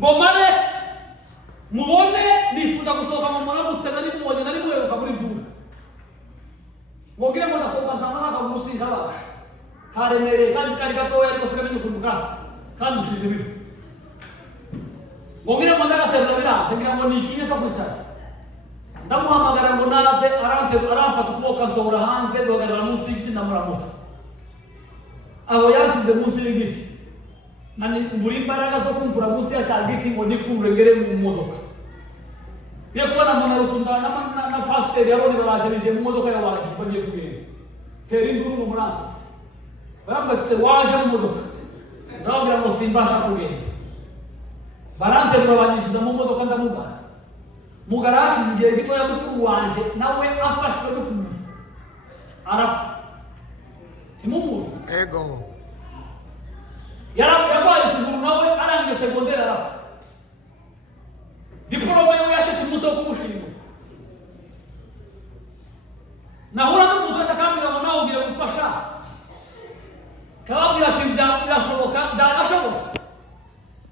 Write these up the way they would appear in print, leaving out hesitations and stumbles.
ngo mare mubone nifuza gusohoka mu muramutse nari mubonye nari muheruka muri Jura ngo ngire ngo ndasohoka nsanga n'akaguru sinkabasha karemereye kandi kari gatoya ariko sigamenya ukunduka kandi ushije ibiri ngo ngire ngo ndagaterura biranze ngira ngo ni ikinye cyo kwicara ndamuhamagara ngo naze aramfata ukuboko asohora hanze duhagarara munsi y'igiti ndamuramutsa aho yasize munsi y'igiti mbura imbaraga zo kumvura munsi ya cya giti ngo nikurure ngere mu modoka niyo kubona umuntu arutunda na pasiteri yabone babashanije mu modoka yawe bagiye kugenda tera induru ngo murasize barambwira se waje mu modoka ndababwira ngo simbasha kugenda baranterura banyishyuza mu modoka ndamugara mugara hashize igihe gitoya mukuru wanje nawe afashwe n'ukuguru arapfa timumuzi ego yarwaye ukuguru nawe arangije segonderi arapfa diploma yiwe yashitse umunsi wo kumushima nahura n'umuntu wese akambwira ngo nawe ugiye gupfasha kababwira ati birashoboka byanashobotse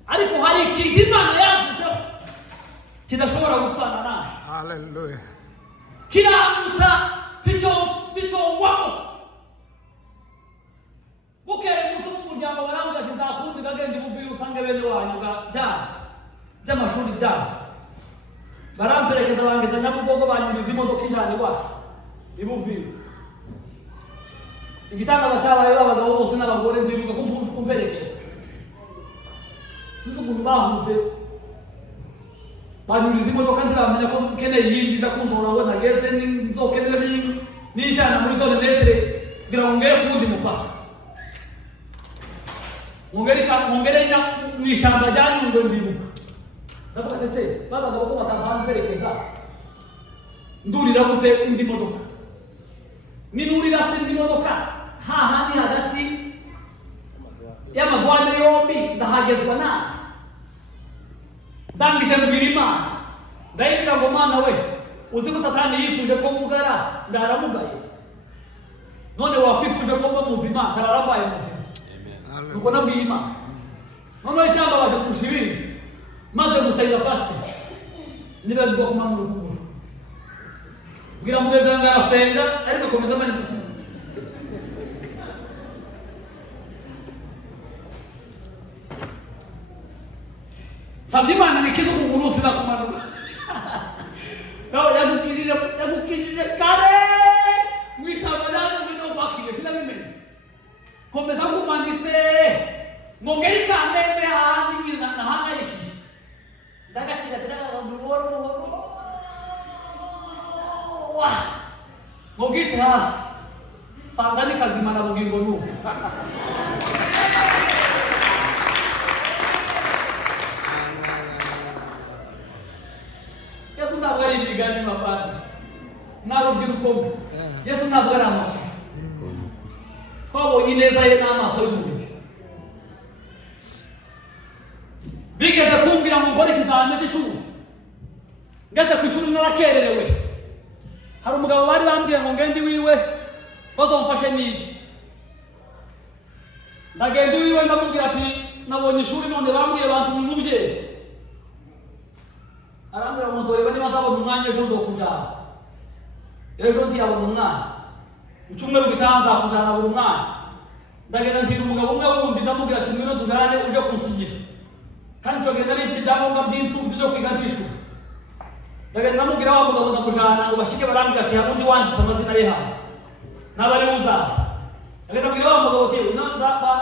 ariko hari ikintu Imana yavuzeho kidashobora gupfana nawe haleluya kiramuta ticongwamo bukere munsi w'umuryango barambwira ati ndakundi kagenda imuvira usange bene wanyu byazi by'amashuri byazi baramperekeza bangeza Nyabugogo banyuriza imodoka ijana iwacu imuvira igitangaza cyabaye abagabo bose n'abagore nziruka kumperekeza sinzi umuntu bahuze banyuriza imodoka nziramenya ko nkeneye iyindi ija kuntora ngo nageze nzokenera n'ijana muri zone metre kugira ngo ngere ku wundi mupaka mwongere mu ishyamba rya Nyungwe ndibuka ndavuga ati se babagabo ko batamperekeza ndurira gute indi modoka ninurira se indi modoka hahandi hagati y'amagwane yombi ndahagezwa nabi ndangije mbwira Imana ndayibwira ngo Mana we uzi ko Satani yifuje ko mugara ndaramugaye none wakwifuje ko mba muzima kararambaye muzima nuko nabwiye Imana noneho icyambabaje kurusha ibindi maze gusenga pasiteri nibagirwa kumanura ukuguru bwira mugeze ngo arasenga ariko akomeza amanitse ukuguru sabye Imana nikize ukuguru sinakumanura nawe yagukijije kare mwishyamba ryanyu ngwino kwakire sinabimenya komeza kumanitse ngo ngeri Kamembe hahandi nahangayikije ndagakira buhoro ngo ngite hasi sanga ni kazima na bugingo n'ubu Yesu ntabwo ari imigani mavandi n'urubyiruko Yesu ntabwo ari amata twabonye ineza ye n'amaso y'umubiri bigeze kumbwira ngo nkore ikizamini cy'ishuri ngeze ku ishuri narakererewe hari umugabo bari bambwiye ngo ngende iwiwe bazomfashe n'iki ndagenda iwiwe ndamubwira ati nabonye ishuri none bambwiye bantumye umubyeyi arambwira ngo nzoreba niba azabona umwanya ejo nzokujana ejo ntiyabona umwana icyumweru gitaha nzakujana buri mwana ndagenda ntira umugabo umwe wundi ndamubwira ati ngwino tujane uje kunsinyira kandi icyo gihe nari mfite ibyangombwa by'imfubyi byo kwiga ndishura ndagenda ndamubwira wa mugabo ndamujana ngo bashike barambwira ati hari undi wanditse amazina ye hano n'abari buzaza ndagenda ndabwira wa mugabo ati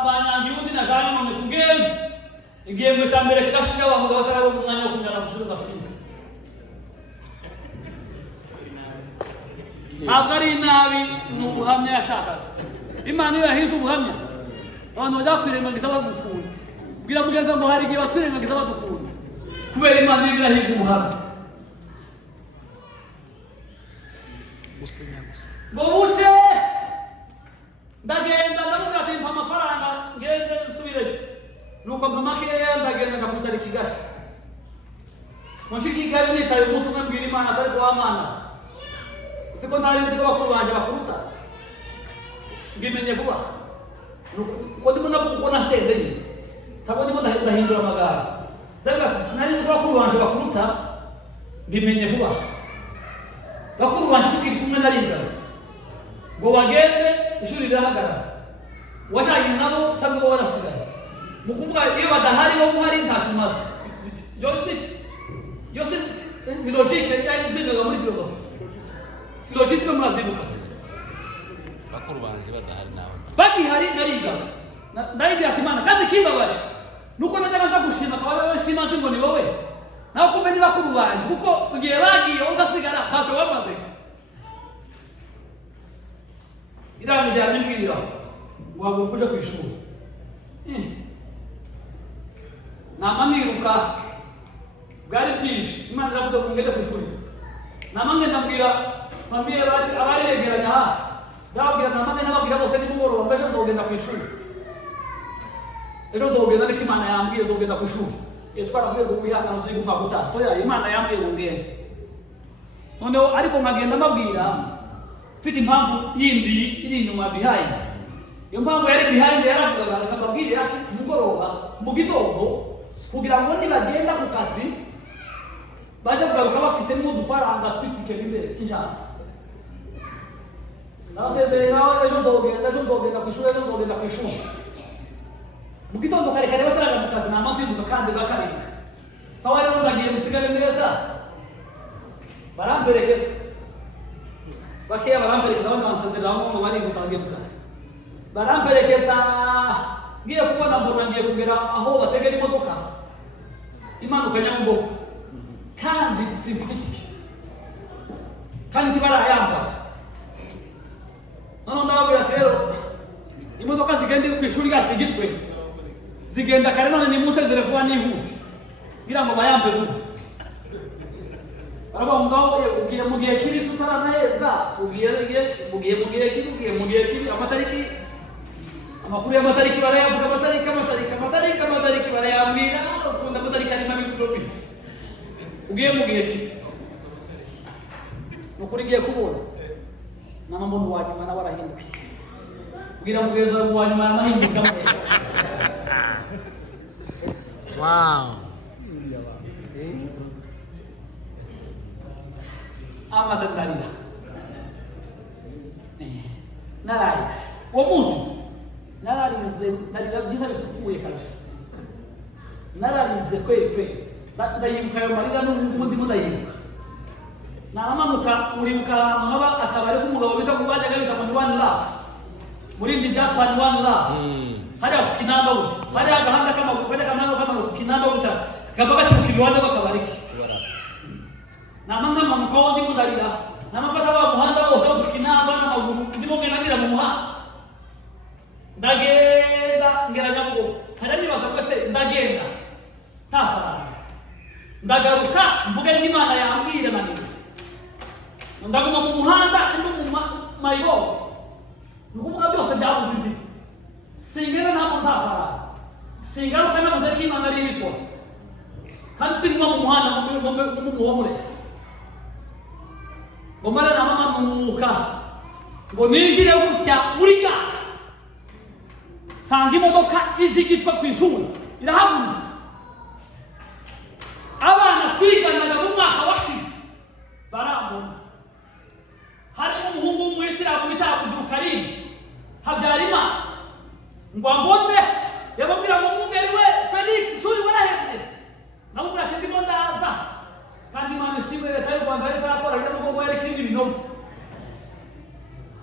banyangiye undi najanye none tugende igihembwe cya mbere kirashira wa mugabo atarabona umwanya wo kunyara gushira ugasinga ntabwo ari inabi ni ubuhamya yashakaga Imana iyo yahize ubuhamya abantu bajya kwirengagiza bagukunda bwira mugeze ngo hari igihe batwirengagiza badukunda kubera Imana irimo irahiga ubuhamya ngo buce ndagenda ndamubwira ati mpa amafaranga ngende nsubireyo nuko mpa makeya ndagenda nkamucara i Kigali munshiki i Kigali nicaye umunsi umwe mbwira Imana atari kuba Mana siko ntari nzi ko bakuru banje bakuruta ngimenye vuba ko ndimo navuga uko nasezeye ntabwo ndimo ndahindura amagambo ndavuga ati sinarizi ko bakuru banje bakuruta mbimenye vuba. Bakuru banje tukiri kumwe naringaga ngo bagende ishuri rirahagarara, wajanye nabo cyangwa ngo warasigaye. Mu kuvuga iyo badahari wowe uhari ntacyo umaze. Yose ni logique yani twigaga muri philosophy. Si logique murazibuka. Bakuru banje badahari nawe. Bagihari narigaga. Narigaga ati Mana kandi kimbabaje. Nuko najyaga gushima kwa bashima ngo ni wowe. Naho kumbe ni bakuru banje kuko ugiye bagiye ugasigara ntacyo bamaze. Irangije yambwirira ngo kuja ku ishuri. Nama niruka bwari bwinshi Imana iravuze ngo ngende ku ishuri. Nama ngenda mbwira famiye abari regeranya hafi. Ndababwira nama ngenda nababwira bose ni mugoroba mbese nzogenda ku ishuri. Ejo nzogenda ariko Imana yambwiye nzogenda ku ishuri. Twara rwego wihangana uzi umwaka utaha. Toya Imana yambwiye ngo ngende. Noneho ariko nkagenda mbabwira mfite impamvu yindi iri inyuma behind. Iyo mpamvu yari behind yaravugaga akababwira yaki mugoroba mu gitondo kugira ngo nibagenda ku kazi baje kugaruka bafite n'udufaranga twitike imbere kinjana. Nasezeye nawe ejo nzogenda ku ishuri. Mu gitondo kare kare bataraga mu kazi namazinduka kandi bakarika. Sawa rero ndagiye musigare neza. Baramperekeza. Bakeya baramperekeza bakansezerera ngo bari gutangiye mu kazi. Baramperekeza ngiye kubona mbona ngiye kugera aho bategera imodoka. Imanuka Nyabugogo. Kandi simfite itike. Kandi barayambaga. None ndababwira ati rero imodoka zigende ku ishuri gaci gitwe. Zigenda kare none ni musezere vuba nihuti. Ngira ngo bayambe vuba. Baravuga ngo ugiye mu gihe kiri tutaranahebwa, mugiye kiri amatariki amakuru y'amatariki barayavuga amatariki barayambwira ukunda amatariki ari mabi promise. Ugiye mu gihe kiri. Nukuri giye kubona. Nama mbona wanyuma nawe arahinduka. Bwira mugeza wanyuma yamahinduka. Wow. Amaze ndarira. Nararize. Uwo munsi nararize ndarira byiza bisukuye kabisa. Nararize kweli. Ndayibuka ayo marira n'ubundi ndayibuka. Naramanuka uribuka nkaba akabari k'umugabo bita kubajyaga bita ngo One Love. Muri ndi Japan One Love. Hari ku Kinamba buti. Hari agahanda k'amaguru ku Kinamba buti. Kabaga cyukirwanda bakabariki. Namanga manuka wundi mudarira. Namafata wa muhanda wose wo ku Kinamba n'amaguru. Ndimo ngendira mu muhanda. Ndagenda ngera Nyabugogo. Hari nibaza ko se ndagenda. Tafaranga. Ndagaruka mvuge n'Imana yambwire manini. Ndaguma mu muhanda ndo mu mayibo. Nukuvuga byose byabuzizi. Singera ntabwo ntafara. Singaruka navuze ko Imana ari ibikora. Kandi singuma mu muhanda mu muhomuresi. Ngo mara na mama muka. Ngo ninjire gutya muri gare. Sanga imodoka izigitwa ku ishuri. Irahaguruka. Abana twiganaga mu mwaka washize. Barambona. Harimo umuhungu w'umuyisilamu bita Abdul Karim Habyarimana. Ngo ambone yababwira ngo mwungeri we Felix shuri warahebye. Namubwira ati ndimo ndaza. Kandi Imana ishimwe leta y'u Rwanda yari tarakora Nyabugogo yari kirindi binogo.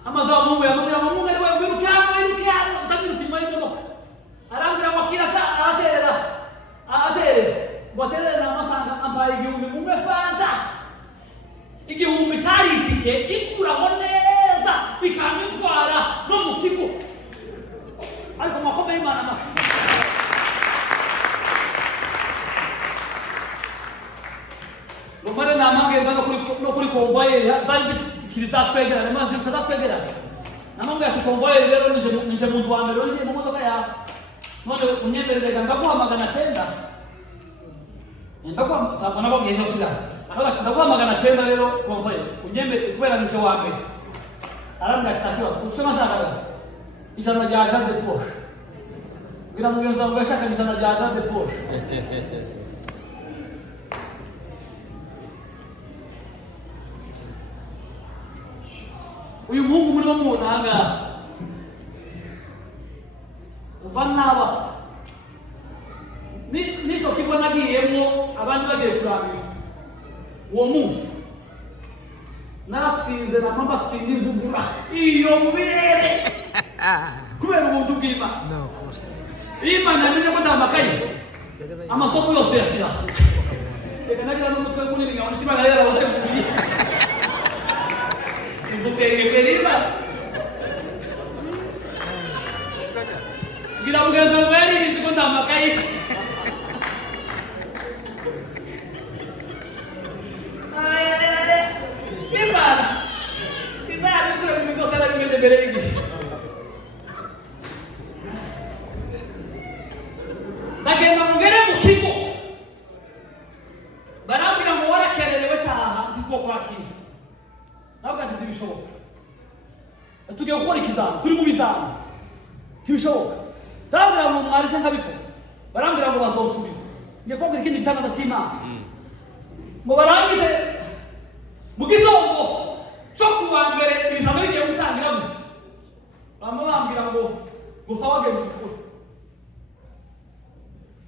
Amaze amungu yamubwira ngo mwungeri we wiruke hano ndagiruka inyuma y'imodoka. Arambwira ngo kirasha araterera. Ngo aterere n'amasanga ampaye igihumbi mumwe fanta. Igihumbi cyari itike ikuraho neza bikamutwara no mu kigo. Ariko makombe y'Imana amafi. Lomare namange no kuri convoyer zari zikiriza twegera maze kazatwegera. Namange ati convoyer rero nije muntu wa mbere nije mu modoka ya. None unyemerera ngaguhamagana 9. Ndakuwa tabana ko ngeje usira. Akaba ndaguhamagana 9 rero convoyer. Unyembe kubera nije wa mbere. Arambya kitakiwa usema shaka. Ijana rya Jean de Porsche. Ngira mugenza ngo bashaka ijana rya Jean de Porsche. uyu muhungu murimo mubona ahangaha kuva naba n'icyo kigo nagiyemo abandi bagiye kurangiza uwo munsi narasinze na mama atsinda inzugura iyo mu birere kubera ubuntu bw'Imana. Iyo Imana yamenye ko nta makayi amasomo yose yashira seka nagira n'umutwe munini nkabona Imana yarawuteguye izubwenge bw'Imana ngira mugenzi wawe yari bizi ko nta makayi Imana izabitsura mu bintu byose arabimeze mbere y'igihe. Ndagenda mugere mu kigo barambwira ngo warakererewe taha ntitwo kwakira ntabwo ati ntibishoboka tugiye gukora ikizami turi mu bizami ntibishoboka ndabwira ngo mwarize nkabikora barambwira ngo bazosubiza ngiye kubabwira ikindi gitangaza cy'Imana ngo barangize mu gitondo cyo kuwa mbere ibizami bigiye gutangira gutya bambwira ngo gusa wagenda ubikora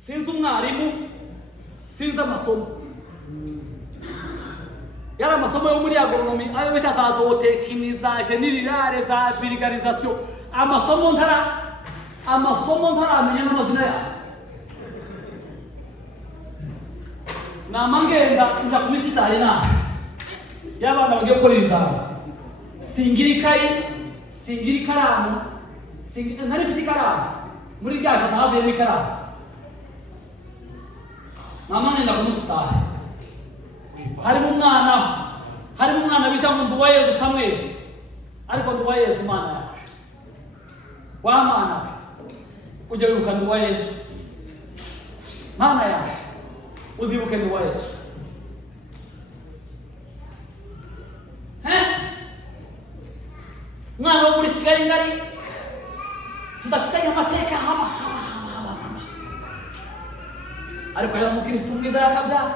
sinzi umwarimu sinzi amasomo yari amasomo yo muri agronomy ayo bita za zootechnie za generale za vulgarisation amasomo ntaramenya n'amazina yayo namangenda nza ku misitari nawe y'abana bagiye gukora ibizami singira ikayi singira ikaramu nari mfite ikaramu muri rya jana havuyemo ikaramu mama ngenda ku misitari harimo umwana bita ngo Nduwayezu Samuel ariko Nduwayezu Imana yaje wa mana ujya wibuka Nduwayezu Mana yaje uzibuke Nduwayezu mwana wo muri Kigali ngari tudafitanye amateka haba ariko yari umukristo mwiza yakabyara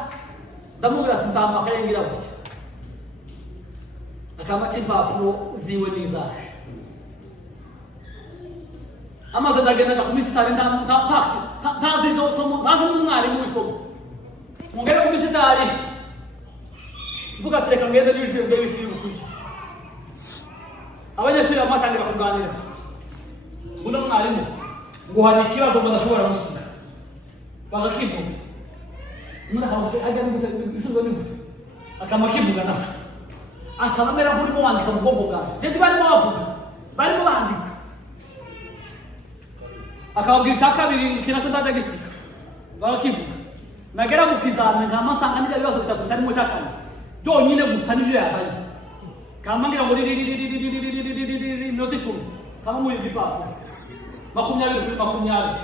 ndamubwira ati ndamakaye ngira gutya akamaca impapuro ziwe n'izaje amaze ndagenda nja ku misitari ntazi isomo ntazi n'umwarimu w'isomo mungere ku misitari mvuga ati reka ngende n'ibishiro mbere bikiri bukurya abanyeshuri bamatangira kuganira uno mwarimu ngo hari ikibazo badashobora gusiga bagakivuga umuntu akabaze ajya n'ibisubizo n'igute akamakivuga nacyo akaba amera nk'urimo wandika mu bwonko bwawe ndetse barimo bavuga barimo bandika akababwira icya kabiri kinasa ndajya gisiga bagakivuga nagera mu kizami nkamasanga n'ibyo bibazo bitatu bitarimo cya kane byonyine gusa n'ibyo yazanye kamangira ngo minota 10 kama muri gipapuro 20 kuri 20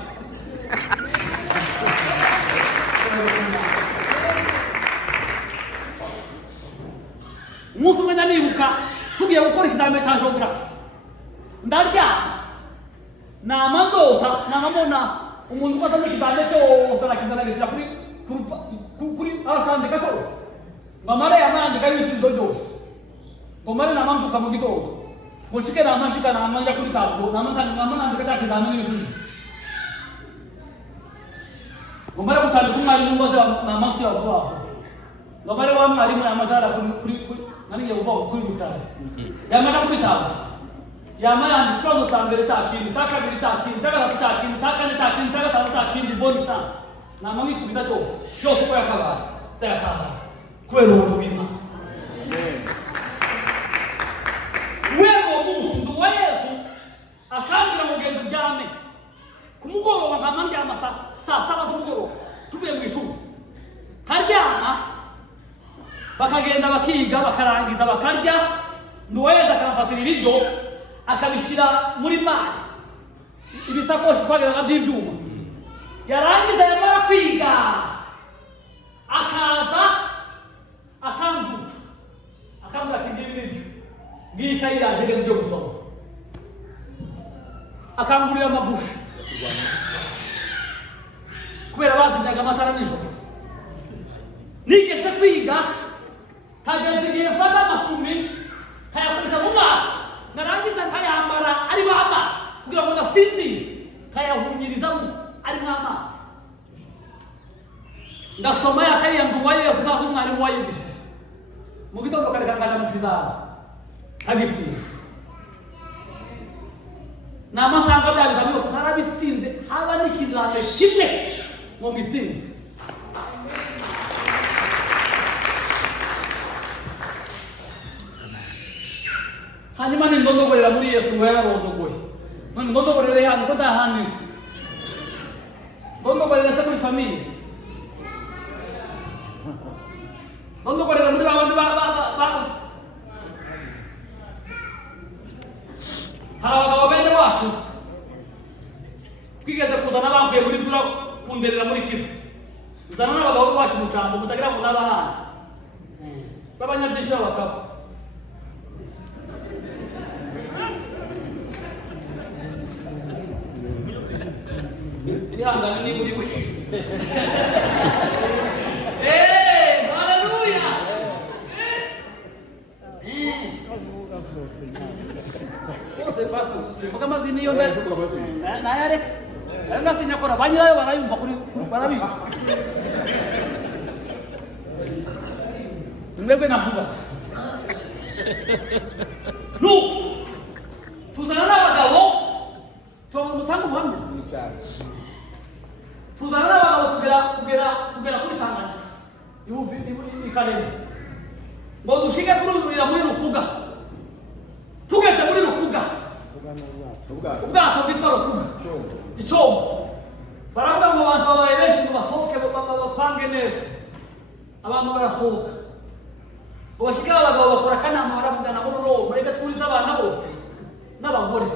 umunsi umwe nibuka tugiye gukora ikizamini cya geography ndaryama namandota namabona umuntu ukoze n'ikizamini cyose arakizanagisha kuri arasandika cyose mamara yamandika y'ibisubizo byose ngo mare namamvuka mu gitondo ngo nshike namashika namanja kuri tablo namandika cya kizamini n'ibisubizo ngo mare gutandika umwarimu ngoze namasi yavuga ngo mare wa mwarimu yamazara kuri nani uva kuri gutara yamaja kuri tablo yamaya ndikozo tambere cya kindi cya kabiri cya kindi cya gatatu cya kindi cya kane cya kindi cya gatanu cya kindi bonus chance namami kubita cyose ko yakabara tayataha kubera ubuntu bw'Imana wewe munsi Nduwayezu akambira mu gendo ryame kumugoroba nkamandyama saa 7 z'umugoroba tuvuye mu ishuri karyama bakagenda bakiga bakarangiza bakarya Nduwayezu akamfatira ibiryo akabishira muri mari ibisakoshi twageraga by'ibyuma yarangiza yamara kwiga akaza akambutsa akambura ati ngibi biryo ngika iraje genzo gusoma akangurira amabusha kubera bazinyaga amatara nijoro nigeze kwiga kageze igihe mfata amasumi kayakubita mu maso narangiza nkayambara ariho amazi kugira ngo nasinzire, nkayahunyirizamo arimo amazi. Ndasoma yakariya ngo wayo yose ntazi umwarimu wayigishije. Mu gitondo kare kangaje mu kizaba agitsinda. Namasanga byabizamo yose narabitsinze, haba n'ikizame kimwe mu gitsinde. Hanyuma ni ndondogorera muri Yesu ngo yararondogoye. None ndondogorere hano ko ndahanise. Ndondogorera se muri famille. Ndondogorera muri babandi hari abagabo bene wacu twigeze kuzana bambuye muri mvura kunderera muri Kivu. Uzana n'abagabo bacu mu cambo mutagira ngo n'abahandi. Babanyabyinshi babakabo. Ihangane ni muri we. Haleluya. Ose pastor, sivuga amazina iyo na yaretse. Ariko sinyakora banyirayo barayumva kuri barabizi. Mwebwe navuga. No. Tuzana n'abagabo. Mutanga ubuhamya. Tuzana n'abagabo tugera kuri Tanganyika. Ikarema. Ngo dushike tururira muri Rukuga. Tugeze muri Rukuga. Ubwato bwitwa Rukuga. Icombo. Baravuga ngo abantu babaye benshi basohoke bapange neza. Abantu barasohoka. Ngo bashike abagabo bakora kanama baravugana ngo mureke twuriza abana bose n'abagore.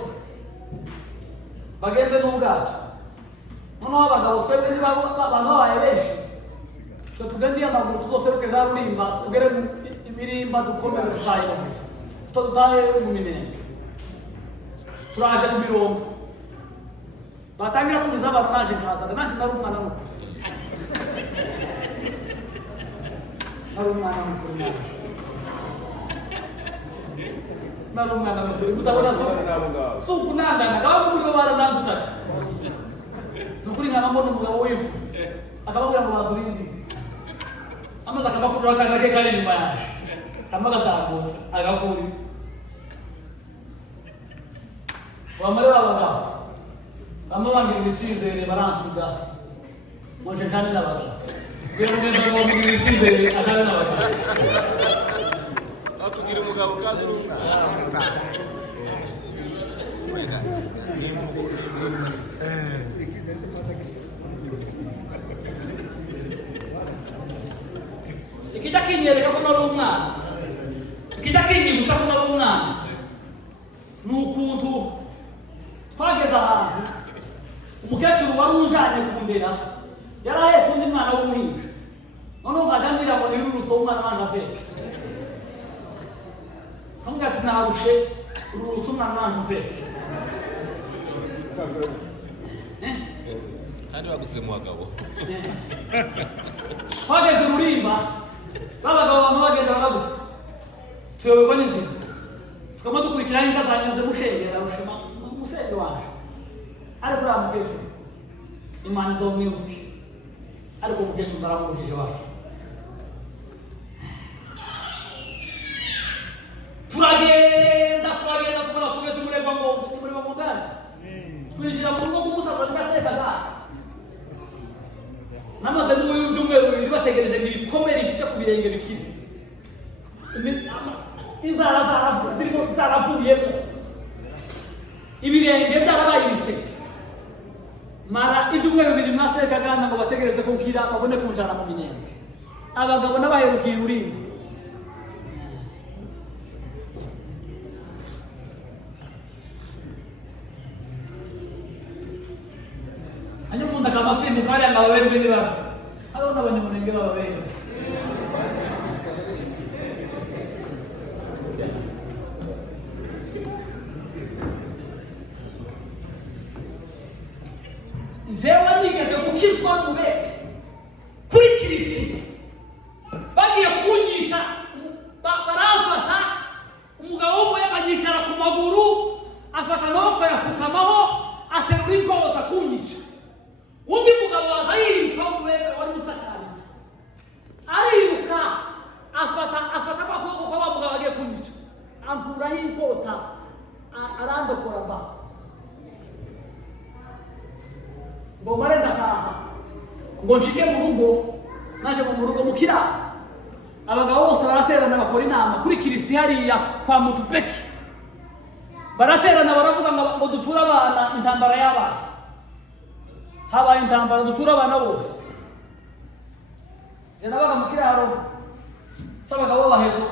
Bagende n'ubwato. Noneho abagabo twebwe niba abantu babaye benshi. Tugendiye amaguru tuzoseruke za Rulimba, tugere imirimba dukomere tutaye mu tutaye mu minembwe. Turaje ku Mirongo. Batangira kuriza abantu naje nkaza, naje narumwana no. Narumwana no. Narumwana no. Utabona suku nandana, gawo muri bara nandutaka. Nukuri nkabambona umugabo w'ifu. Akababwira ngo bazurindi. Amaze akabakurura akana ke kari inyuma yaje. Amagatagutse agakuriza. Wamare w'abagabo. Bamwe bangirira icyizere baransiga. Muje kandi n'abagabo. Rero ngeze ngo mugirira icyizere ajane n'abagabo. Atugira umugabo kandi ikijya kinyereka ko nari umwana, ikijya kinyibutsa ko nari umwana ni ukuntu twageze ahantu umukecuru wari ujanye kundera yari ahetse undi mwana w'umuhinja. Noneho nkajya ndira ngo nirurutse umwana wanje apeke. Kamubwira ati narushe ururutse umwana wanje apeke. Hadi waguze mu bagabo. Twageze Rulimba, babagabo bamwe bagenda baraguta. Tuyoberwa n'inzira. Tukaba dukurikira inka zanyuze mushengera rushema musenge waje. Ariko uramukecuru Imana izomwibuke. Ariko umukecuru ndaramurukije wacu. Turagenda tukaba tugeze muri Ngombe. Twinjira mu rugo rw'umusaza tukasekaga. Namaze n'umweru bibiri bategereje ngo ibikomere bifite ku birenge bikiri. Inzara zaravuyemo. Ibirenge byarabaye ibiseke. Mara ibyumweru bibiri mwasekaga ngo bategereze ko nkira babone kunjana mu minembwe. Abagabo n'abaherukiye Rulimba. Hanyuma kama simu kale angawembe ni baba. Halo na banyamulenge baba bejo. Jewe nigeze gukizwa mube kuri Kristo. Bagiye kunyica baramfata umugabo we banyicara ku maguru ngo nshike mu rugo naje mu rugo mu kiraro abagabo bose baraterana bakora inama kuri kirisi hariya kwa Mutupeki baraterana baravuga ngo ducura abana intambara yabaye habaye intambara ducura abana bose je nabaga mu kiraro cy'abagabo baheto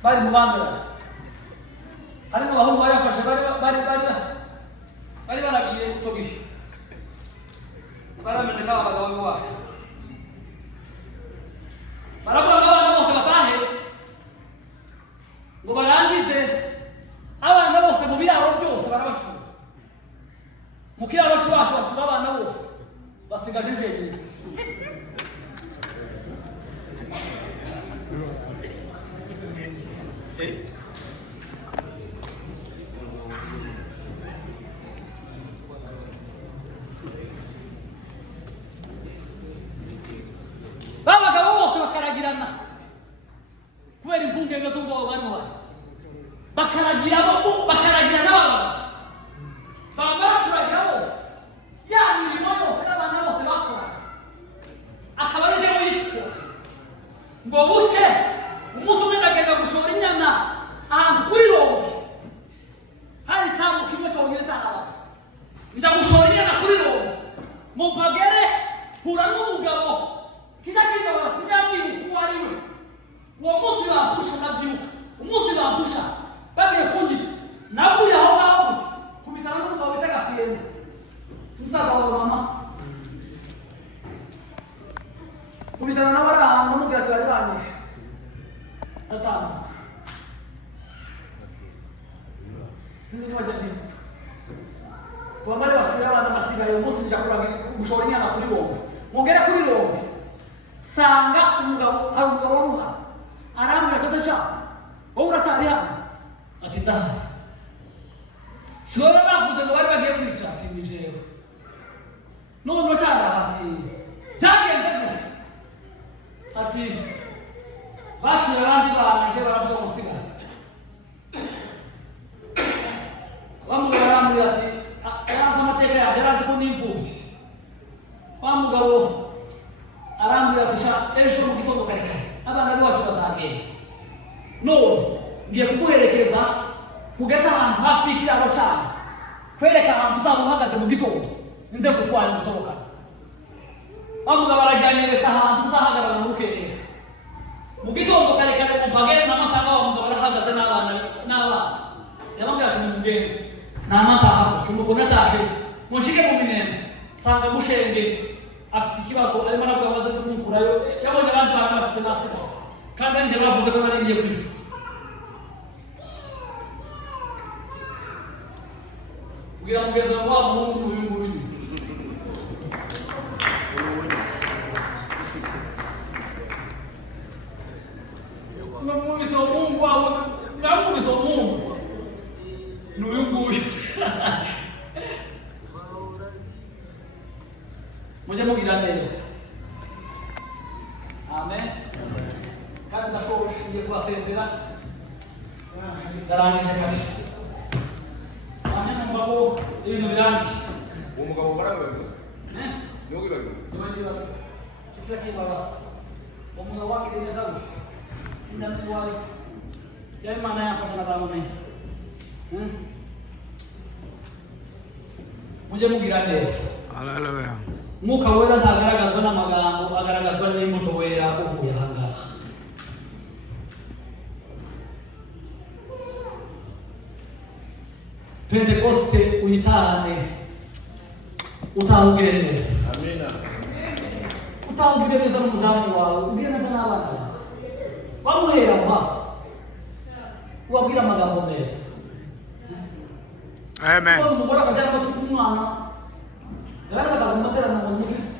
bari mu bandara harimo abahungu barafashe bari baragiye gupfogisha barameze nk'abagabo b'iwacu baravuga ngo abana bose batahe ngo barangize abana bose mu biraro byose barabacura mu kiraro cy'iwacu bacura abana bose basigaje jenyine babagabo bose bakaragirana kubera impungenge z'ubwoba bari buhari bakaragirana bamara kuragira bose ya mirimo yose n'abana bose bakoraga akaba ari jewe yikora ngo buke umunsi umwe ndagenda gushora inyana ahantu kuri Rombe hari icyambu kimwe cyonyine cyahabaga njya gushora inyana kuri Rombe mu Mpagere hura n'umugabo kiza sinamwibuka uwo ari we uwo munsi bampusha ndabyibuka umunsi bampusha bagiye kunyica navuye aho ngaho gutyo kubitana n'umugabo bita Gasiyenda simusaza wawe mama kubitana nawe ari ahantu amubwira ati bari banyishe ndatambuka sinzi niba ajya ndibuka bamare basuye abana basigaye uwo munsi njya gushora inyana kuri Rombe mugere kuri Rombe sanga umugabo hari umugabo wamuha arambwira ati sha wowe uracyari hano ati ndaha si wowe bavuze ngo bari bagiye kwica ati ni jewe none uracyari ati byagenze gute ati baciye abandi bana je baravuga ngo sigara bamugabo arambwira ati arazi amateka yaje arazi ko n'imfubyi wa mugabo arambwira ati sha ejo mu gitondo kare kare abana bacu bazagenda none ngiye kuguherekeza kugeza ahantu hafi y'ikiraro cyane kwereka ahantu uzaba uhagaze mu gitondo nze gutwara gutoboka bamugabo arajyaniretse ahantu uzahagarara mu rukerera mu gitondo kare kare mu Mpagere n'amasanga wa mugabo arahagaze n'abana yabambwira ati nimugende namataha kumuko natashe mushike mu Minembwe sanga Mushenge afite ikibazo arimo aravuga amaze kumukurayo yabonye abandi bantu bafite nasiba kandi nje bavuze ko bari ngiye kwicwa kugira mugeza ngo wa muhungu uyu nguyu Mumvise Mungu wabo namuvise Mungu n'uyu nguyu mujye mugira neza amen kandi ndashoboje ngiye kubasezera ndarangije kabisa amen numva ko ibintu birangiye uwo mugabo barabayobozi niwo wibagiwe kifika kibabaza umugabo wangiriye neza gutyo sindamutware yari Imana yamfasha nazamumenya mujye mugira neza Hallelujah. Mwuka wera ntagaragazwa n'amagambo agaragazwa n'imbuto wera uvuye aha ngaha Pentekoste uyitahane utahugire neza amina utahugire neza n'umudamu wawe ugire neza n'abana bawe bamuhera aho hafi ubabwira amagambo meza Amen. umugore akajyana batuka umwana yagaragaza mu materaniro mu Kristo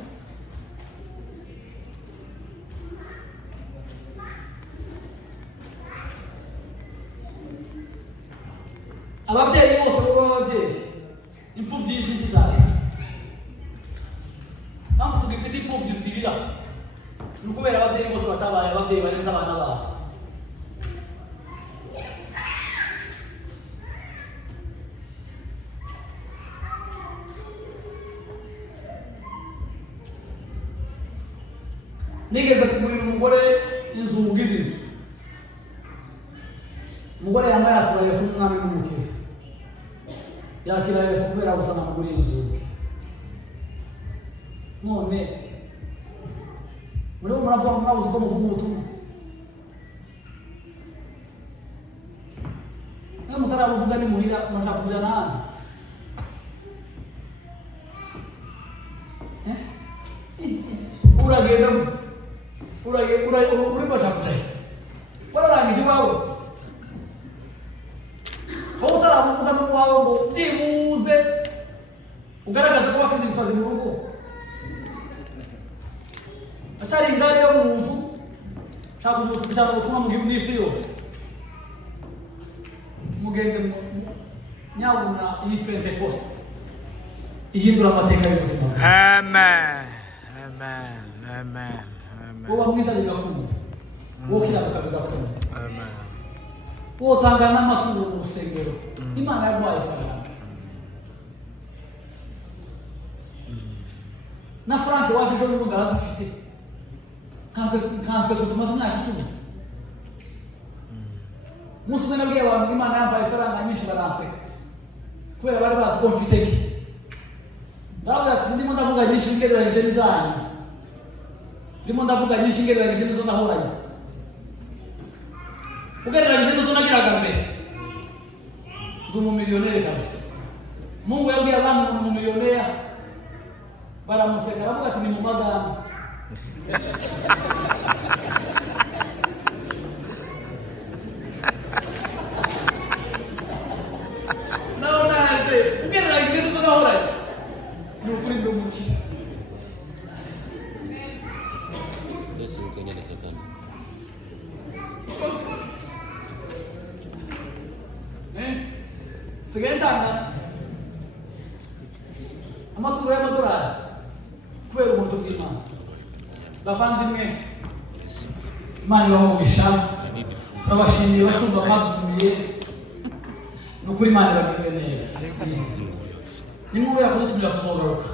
ababyeyi bose bo ababyeyi imfubyi y'ishingi zawe mpamvu tugifite imfubyi zirira ni ukubera ababyeyi bose batabaye ababyeyi barenze abana babo nigeze kugurira umugore inzugi z'inzu. Umugore yambaye atura Yesu umwami n'umukiza. Yakira Yesu kubera gusa namuguriye inzugi. None muri bo muravuga ngo mwabuze uko muvuga ubutumwa. Mutarabuvuga ni muhira murashaka kujana hano. Uragenda uri bashaka kujya. Wararangije iwawe. Wowe utarabuvuga no wawe ngo byibuze ugaragaza ko wakize ibisazi mu rugo. Acari ingari yo mu nzu shaka kuvuga ubutumwa mu gihugu n'isi yose. Mugende nyabuna iyi Pentecost ihindura amateka y'ubuzima. Amen. Amen. Amen. Amen. Wowe mwiza bigakunda. Wowe kirabuka bigakunda. Amen. Wowe utanga n'amaturo mu rusengero. Imana yaguhaye ifaranga. Na Frank waje ejo n'ubundi arazifite. Kanswe tumaze imyaka 10. Musu mwe nabwiye abantu Imana yampaye ifaranga nyinshi baranseka. Kubera bari bazi ko mfite ki. Ndavuga ati ndimo ndavuga nyinshi ngereranyije n'izanyu. Ndimo ndavuga nyinshi ngereranyije n'izo nahoranye. Ugereranyije n'izo nagiraga mbere. Ndi umumiliyoneri kabisa. Mungu yabwiye abantu ngo umumiliyoneri baramuseka aravuga ati ni mu maganda. Segentanga amaturo y'amadolari kubera ubuntu bw'Imana. Bavandimwe, Imana ibahogisha. Turabashimiye bashumba mwadutumiye. Nukuri Imana iragirira neza. Nimwe yakudutumira tuzororoka.